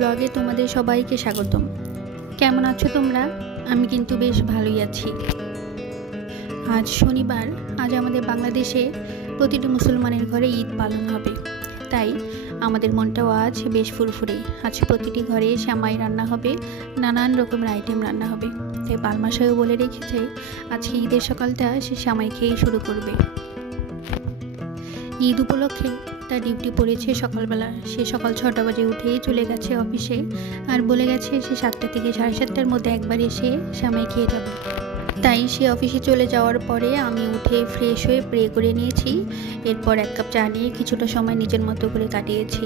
ব্লগে তোমাদের সবাইকে স্বাগতম। কেমন আছো তোমরা? আমি কিন্তু বেশ ভালোই আছি। আজ শনিবার। আজ আমাদের বাংলাদেশে প্রতিটি মুসলমানের ঘরে ঈদ পালন হবে, তাই আমাদের মনটাও আজ বেশ ফুরফুরে। আজ প্রতিটি ঘরে সেমাই রান্না হবে, নানান রকমের আইটেম রান্না হবে। তাই পালমাশাইও বলে রেখেছে আজকে ঈদের সকালটা সে সেমাই খেয়েই শুরু করবে। ঈদ উপলক্ষে তার ডিউটি পড়েছে সকালবেলা। সে সকাল 6টা বাজে উঠেই চলে গেছে অফিসে, আর বলে গেছে সে 7টা থেকে 7:30টার মধ্যে একবার এসে সেমাই খেয়ে যাবে। তাই সে অফিসে চলে যাওয়ার পরে আমি উঠে ফ্রেশ হয়ে প্রে করে নিয়েছি। এরপর 1 কাপ চা নিয়ে কিছুটা সময় নিজের মতো করে কাটিয়েছি।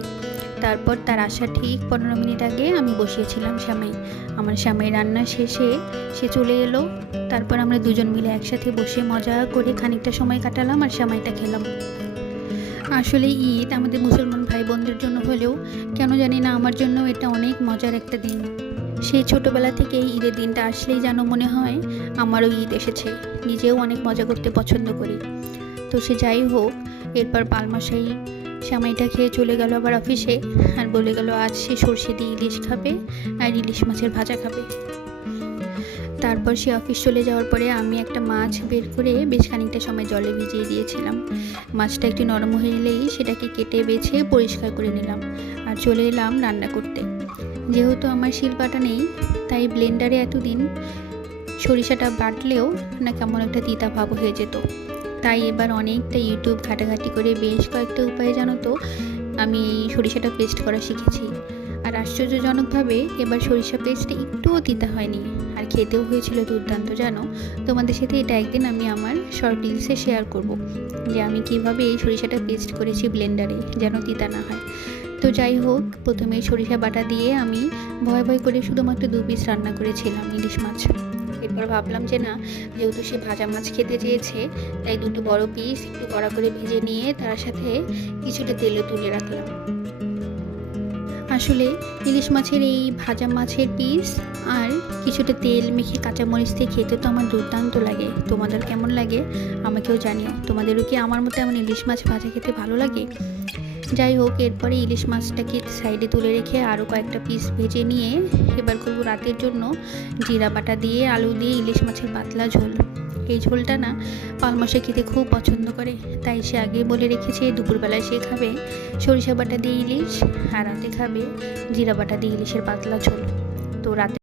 তারপর তার আসার ঠিক 15 মিনিট আগে আমি বসিয়েছিলাম সেমাই। আমার সেমাই রান্না শেষে সে চলে এলো। তারপর আমরা দুজন মিলে একসাথে বসে মজা করে খানিকটা সময় কাটালাম আর সেমাইটা খেলাম। আসলে ঈদ আমাদের মুসলমান ভাই বোনদের জন্য হলেও কেন জানি না আমার জন্য এটা অনেক মজার একটা দিন। সেই ছোটোবেলা থেকেই ঈদের দিনটা আসলেই যেন মনে হয় আমারও ঈদ এসেছে। নিজেও অনেক মজা করতে পছন্দ করি। তো সে যাই হোক, এরপর পালমাশাই সেমাইটা খেয়ে চলে গেল আবার অফিসে, আর বলে গেল আজ সে সর্ষে দিয়ে ইলিশ খাবে আর ইলিশ মাছের ভাজা খাবে। তারপর সে অফিস চলে যাওয়ার পরে আমি একটা মাছ বের করে বেশ খানিকটা সময় জলে ভিজিয়ে দিয়েছিলাম। মাছটা একটু নরম হয়ে এলেই সেটাকে কেটে বেছে পরিষ্কার করে নিলাম আর চলে এলাম রান্না করতে। যেহেতু আমার শিলপাটা নেই, তাই ব্লেন্ডারে এতদিন সরিষাটা বাটলেও না কেমন একটা তিতা ভাব হয়ে যেত। তাই এবার অনেকটা ইউটিউব ঘাটাঘাটি করে বেশ কয়েকটা উপায়ে জানো তো আমি এই সরিষাটা পেস্ট করা শিখেছি। আর আশ্চর্যজনকভাবে এবার সরিষা পেস্টটা একটুও তিতা হয়নি, আর খেতেও হয়েছিল দুর্দান্ত। জানো, তোমাদের সাথে এটা একদিন আমি আমার শর্ট রিলসে শেয়ার করব যে আমি কিভাবে এই সরিষাটা পেস্ট করেছি ব্লেন্ডারে, যেন তিতা না হয়। তো যাই হোক, প্রথমে সরিষা বাটা দিয়ে আমি ভয় ভয় করে শুধুমাত্র 2 পিস রান্না করেছিলাম ইলিশ মাছ। এরপর ভাবলাম যে না, যেহেতু সে ভাজা মাছ খেতে চেয়েছে, তাই 2টো বড় পিস একটু কড়া করে ভেজে নিয়ে তার সাথে কিছুটা তেলে তুলে রাখলাম। আসলে ইলিশ মাছের এই ভাজা মাছের পিস আর কিছুটা তেল মেখে কাঁচামরিচ দিয়ে খেতে তো আমার দুর্দান্ত লাগে। তোমাদের কেমন লাগে আমাকেও জানিও। তোমাদেরও কি আমার মতো এমন ইলিশ মাছ ভাজা খেতে ভালো লাগে? যাই হোক, এরপরে ইলিশ মাছটাকে সাইডে তুলে রেখে আরও কয়েকটা পিস ভেজে নিয়ে এবার করবো রাতের জন্য জিরা বাটা দিয়ে আলু দিয়ে ইলিশ মাছের পাতলা ঝোল। এই ঝোলটা না পালমাশাই খেতে খুব পছন্দ করে, তাই সে আগে বলে রেখেছে দুপুরবেলায় সে খাবে সরিষা বাটা দিয়ে ইলিশ আর রাতে খাবে জিরা বাটা দিয়ে ইলিশের পাতলা ঝোল। তো রাতে